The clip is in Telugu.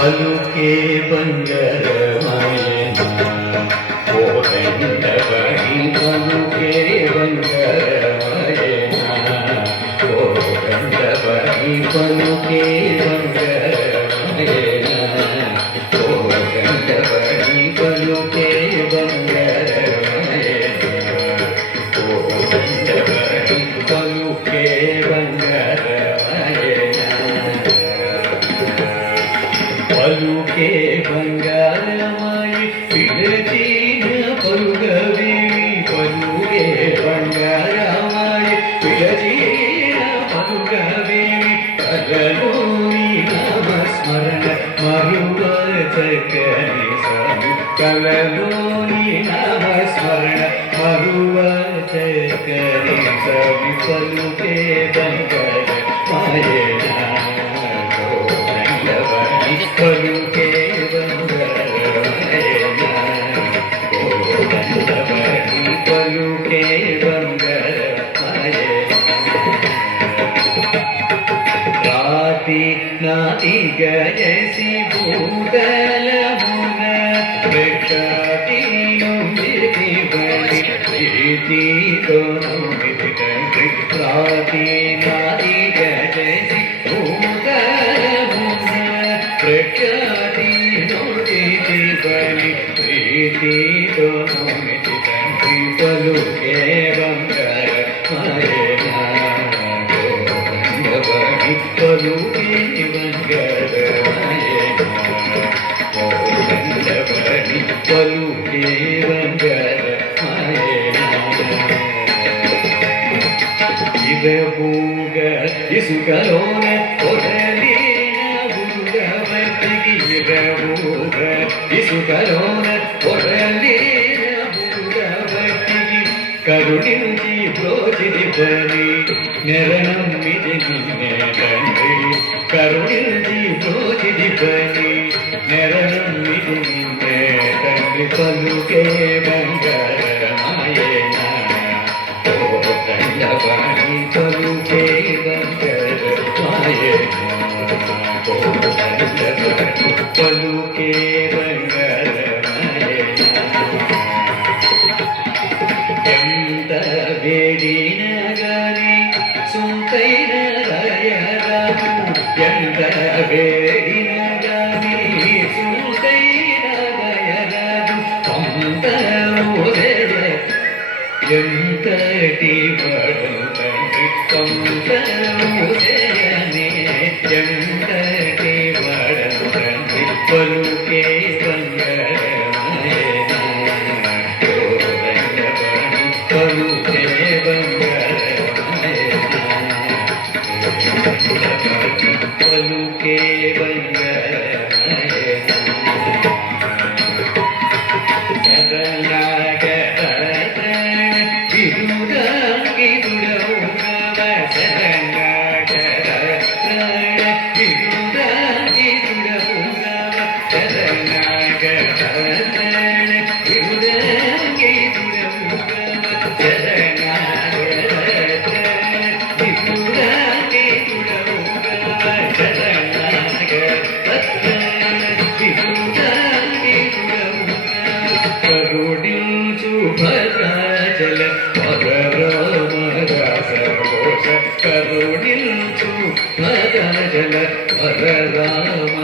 పలుకే బంగారమాయన కోదండపడి పలుకే బంగారమాయన కోదండపడి పలుకే బంగారమాయన కోదండపడి పలుకే బంగారమాయన కోదండపడి పలుకే బంగారమాయన పలుకే బంగారమాయి పిలచిన పలుగవేమి పలుకే బంగారమాయి పిలచిన పలుగవేమి కలలోని నామస్మరణ మరువ చక్కని స్వామి కలలోని నామస్మరణ మరువ చక్కని స్వామి పలుకే బంగారమాయన పలుకే బంగారమాయన కోదండపడి పలుకే బంగారమాయన రాతి నాతిగ జసి భూతలమున ప్రక్షాతిను మితి బలి ప్రీతితో మితి తండ్రి రాతి నాతిగ జసి భూతలమున ప్రఖ్యాతిను మితి బలి ప్రీతితో మితి తండ్రి పలుకే బంగారమాయన కోదండపడి పలుకే బంగారమాయన కోదండపడి పలుకే బంగారమాయన ఇదబూగ ఇసుకలోన పొరలిన బురుడవతికి ఇదబూగ ఇసుకలోన పొరలిన బురుడవతికి కరుణించి బ్రోచిది పని నెరనమ్మిది నిన్నే తండ్రి కరుణించి బ్రోచిది పని నెరనమ్మిది నిన్నే తండ్రి పలుకే బంగారమాయన కోదండపడి పలుకే బంగారమాయన కోదండపడి పలుకే బంగారమాయన ఎంత వేడిన గాని సొంతైన రాయరాము ఎంత వేడిన గాని సొంతైన రాయరాము కొంత ఎంతటి వడం తండ్రి కొంత ఉదయనే ఎంతటి వడం తండ్రి పలుకే బంగారమాయన కోదండపడి పలుకే బంగారమాయన కోదండపడి పలుకే బంగారమాయన కరుణించు భద్రాచల పరరామ